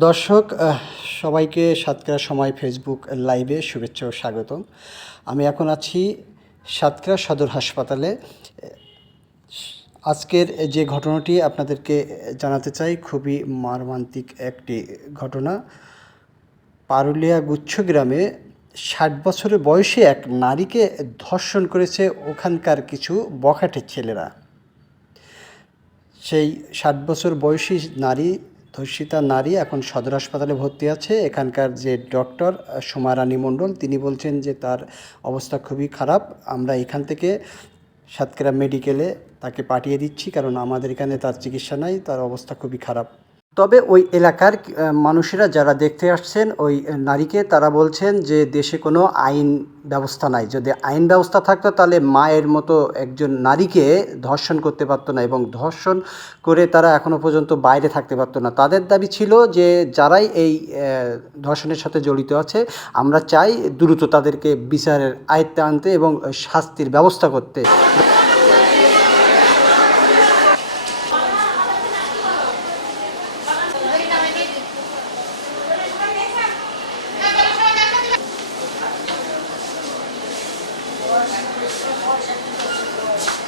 দর্শক সবাইকে সাতক্ষীরা সময় ফেসবুক লাইভে শুভেচ্ছা ও স্বাগতম। আমি এখন আছি সাতক্ষীরা সদর হাসপাতালে। আজকের যে ঘটনাটি আপনাদেরকে জানাতে চাই, খুবই মর্মান্তিক একটি ঘটনা। পারুলিয়া গুচ্ছ গ্রামে ষাট বছরের বয়সী এক নারীকে ধর্ষণ করেছে ওখানকার কিছু বখাটের ছেলেরা। সেই ষাট বছর বয়সী নারী ধর্ষিতা নারী এখন সদর হাসপাতালে ভর্তি আছে। এখানকার যে ডক্টর, সোমারানী মণ্ডল, তিনি বলছেন যে তার অবস্থা খুবই খারাপ। আমরা এখান থেকে সাতক্ষীরা মেডিকেলে তাকে পাঠিয়ে দিচ্ছি, কারণ আমাদের এখানে তার চিকিৎসা নাই, তার অবস্থা খুবই খারাপ। তবে ওই এলাকার মানুষেরা যারা দেখতে আসছেন, ওই নারীকে তারা বলছেন যে দেশে কোনো আইন ব্যবস্থা নাই। যদি আইন ব্যবস্থা থাকতো, তাহলে মায়ের মতো একজন নারীকে ধর্ষণ করতে পারতো না এবং ধর্ষণ করে তারা এখনও পর্যন্ত বাইরে থাকতে পারতো না। তাদের দাবি ছিল যে যারাই এই ধর্ষণের সাথে জড়িত আছে, আমরা চাই দ্রুত তাদেরকে বিচারের আয়ত্তে আনতে এবং শাস্তির ব্যবস্থা করতে। Thank you.